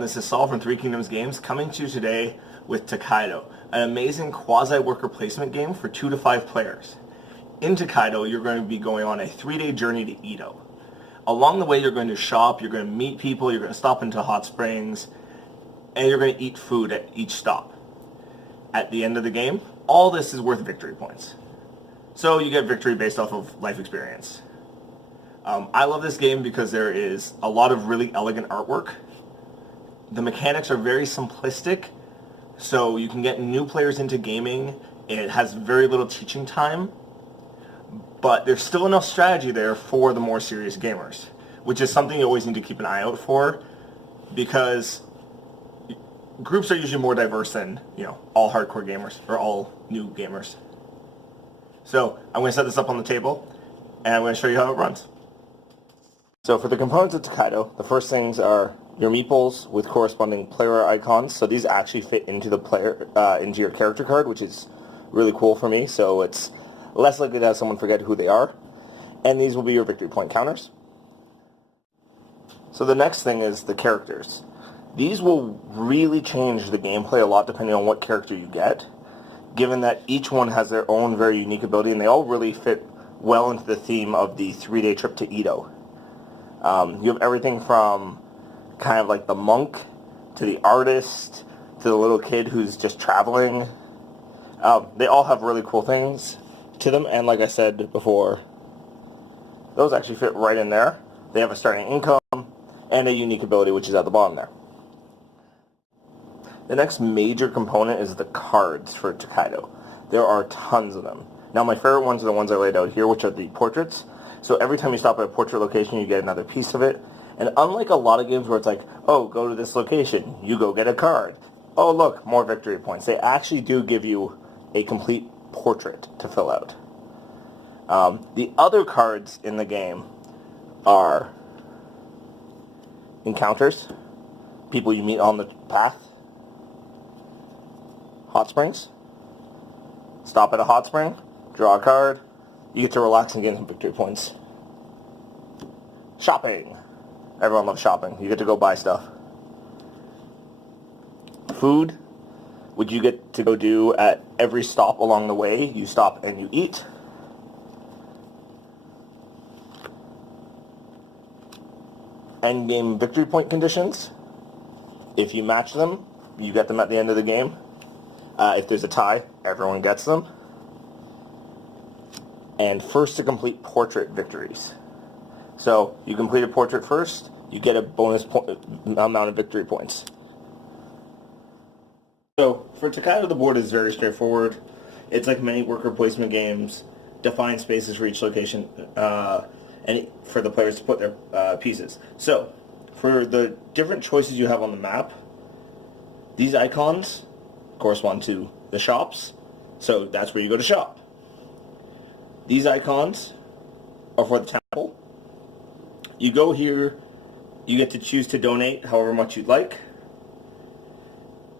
This is Saul from Three Kingdoms Games coming to you today with Tokaido, an amazing quasi-worker placement game for 2 to 5 players. In Tokaido, you're going to be going on a 3-day journey to Edo. Along the way, you're going to shop, you're going to meet people, you're going to stop into hot springs, and you're going to eat food at each stop. At the end of the game, all this is worth victory points. So you get victory based off of life experience. I love this game because there is a lot of really elegant artwork. The mechanics are very simplistic, so you can get new players into gaming. It has very little teaching time, but there's still enough strategy there for the more serious gamers, which is something you always need to keep an eye out for, because groups are usually more diverse than, all hardcore gamers or all new gamers. So I'm going to set this up on the table, and I'm going to show you how it runs. So for the components of Tokaido, the first things are your meeples with corresponding player icons. So these actually fit into the into your character card, which is really cool for me. So it's less likely to have someone forget who they are. And these will be your victory point counters. So the next thing is the characters. These will really change the gameplay a lot depending on what character you get, given that each one has their own very unique ability, and they all really fit well into the theme of the 3-day trip to Edo. You have everything from kind of like the monk to the artist to the little kid who's just traveling. They all have really cool things to them, and like I said before, those actually fit right in there. They have a starting income and a unique ability, which is at the bottom there. The next major component is the cards for Tokaido. There are tons of them. Now my favorite ones are the ones I laid out here, which are the portraits. So every time you stop at a portrait location, you get another piece of it. And unlike a lot of games where it's like, oh, go to this location, you go get a card. Oh, look, more victory points. They actually do give you a complete portrait to fill out. The other cards in the game are encounters, people you meet on the path, hot springs, stop at a hot spring, draw a card, you get to relax and gain some victory points. Shopping. Everyone loves shopping. You get to go buy stuff. Food, which you get to go do at every stop along the way. You stop and you eat. Endgame victory point conditions. If you match them, you get them at the end of the game. If there's a tie, everyone gets them. And first to complete portrait victories. So you complete a portrait first, you get a bonus amount of victory points. So for Tokaido, the board is very straightforward. It's like many worker placement games, define spaces for each location, and for the players to put their pieces. So for the different choices you have on the map, these icons correspond to the shops, so that's where you go to shop. These icons are for the temple. You go here, you get to choose to donate however much you'd like.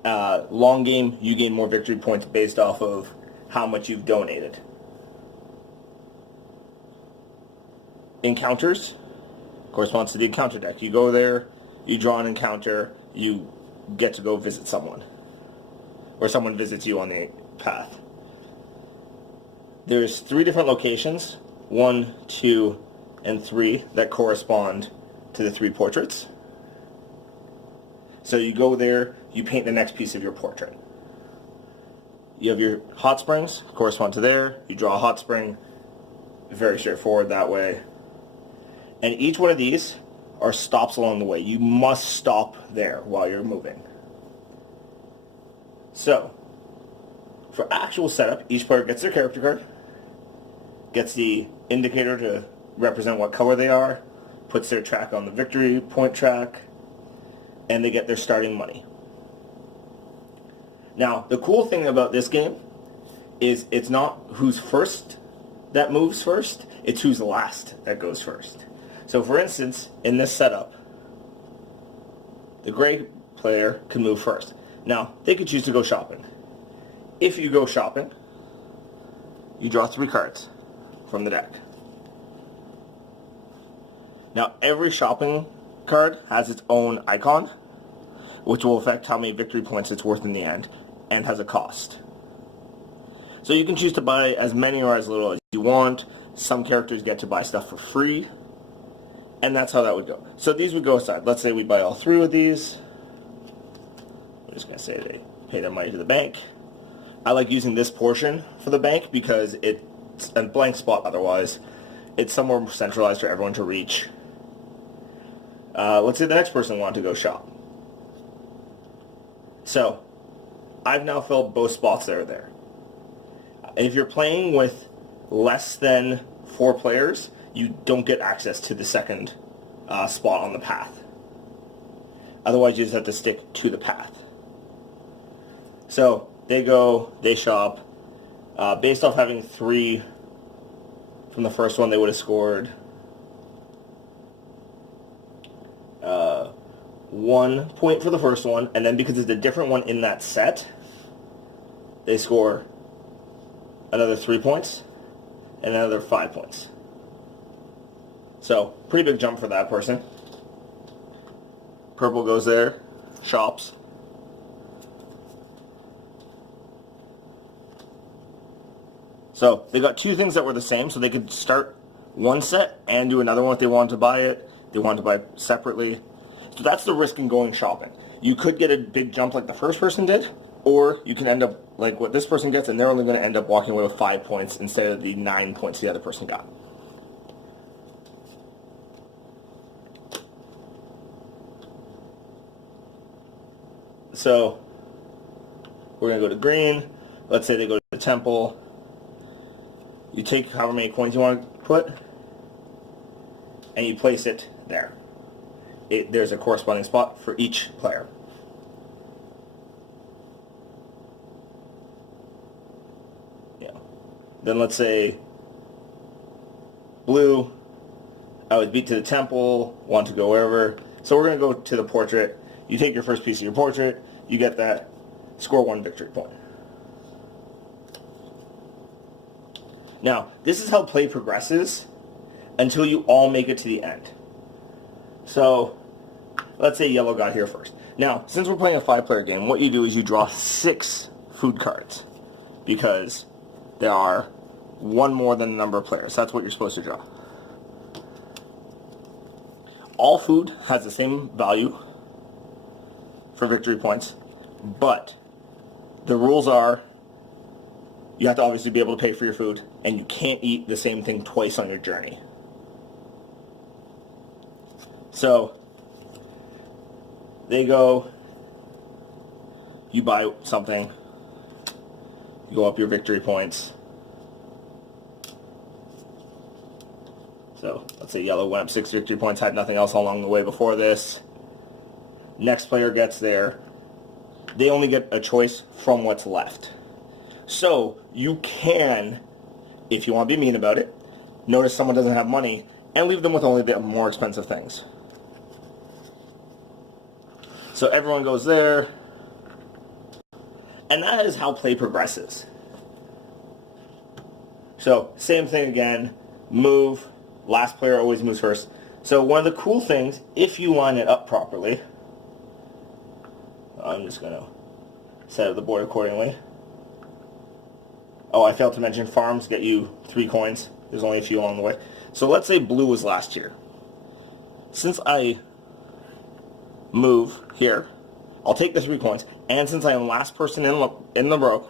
Long game, you gain more victory points based off of how much you've donated. Encounters corresponds to the encounter deck. You go there, you draw an encounter, you get to go visit someone. Or someone visits you on the path. There's 3 different locations, 1, 2, and 3, that correspond to the 3 portraits. So you go there, you paint the next piece of your portrait. You have your hot springs, correspond to there. You draw a hot spring, very straightforward that way. And each one of these are stops along the way. You must stop there while you're moving. So, for actual setup, each player gets their character card, gets the indicator to represent what color they are, puts their track on the victory point track, and they get their starting money. Now, the cool thing about this game is it's not who's first that moves first, it's who's last that goes first. So for instance, in this setup, the gray player can move first. Now, they could choose to go shopping. If you go shopping, you draw 3 cards from the deck. Now, every shopping card has its own icon, which will affect how many victory points it's worth in the end, and has a cost. So you can choose to buy as many or as little as you want. Some characters get to buy stuff for free, and that's how that would go. So these would go aside. Let's say we buy all 3 of these. I'm just going to say they pay their money to the bank. I like using this portion for the bank because it's a blank spot otherwise. It's somewhere centralized for everyone to reach. Let's say the next person wanted to go shop. So, I've now filled both spots that are there. If you're playing with less than 4 players, you don't get access to the second spot on the path. Otherwise, you just have to stick to the path. So, they go, they shop. Based off having 3 from the first one, they would have scored 1 point for the first one, and then because it's a different one in that set, they score another 3 points and another 5 points. So, pretty big jump for that person. Purple goes there, shops. So, they got 2 things that were the same, so they could start one set and do another one if they wanted to buy it. They wanted to buy it separately. So that's the risk in going shopping. You could get a big jump like the first person did, or you can end up like what this person gets, and they're only going to end up walking away with 5 points instead of the 9 points the other person got. So we're going to go to green. Let's say they go to the temple. You take however many coins you want to put, and you place it there. There's a corresponding spot for each player. Yeah. Then let's say blue, I was beat to the temple, want to go wherever. So we're going to go to the portrait. You take your first piece of your portrait, you get that, score 1 victory point. Now, this is how play progresses until you all make it to the end. So, let's say yellow got here first. Now, since we're playing a 5-player game, what you do is you draw 6 food cards because there are 1 more than the number of players. That's what you're supposed to draw. All food has the same value for victory points, but the rules are you have to obviously be able to pay for your food, and you can't eat the same thing twice on your journey. So, they go, you buy something, you go up your victory points. So, let's say yellow went up 6 victory points, had nothing else along the way before this. Next player gets there. They only get a choice from what's left. So, you can, if you want to be mean about it, notice someone doesn't have money and leave them with only the more expensive things. So everyone goes there, and that is how play progresses. So, same thing again, move, last player always moves first. So one of the cool things, if you line it up properly, I'm just going to set up the board accordingly. Oh, I failed to mention farms get you 3 coins. There's only a few along the way. So let's say blue was last here. Since I move here, I'll take the 3 coins, and since I am last person in the row,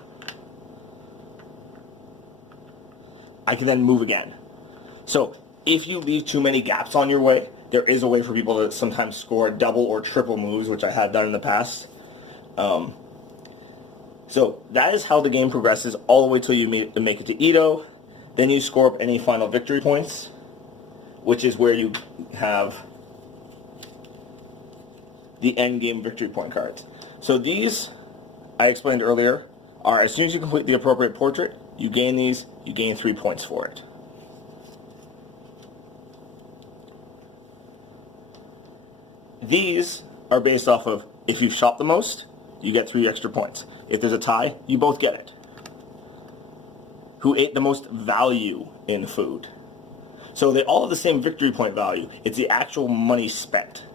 I can then move again. So if you leave too many gaps on your way, there is a way for people to sometimes score double or triple moves, which I have done in the past. So that is how the game progresses all the way till you make it to Edo. Then you score up any final victory points, which is where you have the end game victory point cards. So these, I explained earlier, are as soon as you complete the appropriate portrait, you gain these, you gain 3 points for it. These are based off of if you've shopped the most, you get 3 extra points. If there's a tie, you both get it. Who ate the most value in food? So they all have the same victory point value. It's the actual money spent.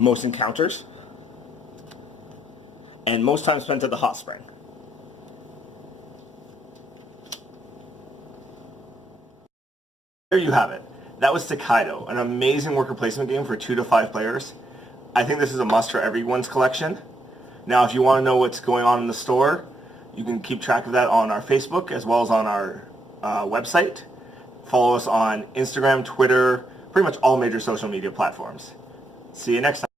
most encounters, and most time spent at the hot spring. There you have it. That was Tokaido, an amazing worker placement game for 2 to 5 players. I think this is a must for everyone's collection. Now, if you want to know what's going on in the store, you can keep track of that on our Facebook as well as on our website. Follow us on Instagram, Twitter, pretty much all major social media platforms. See you next time.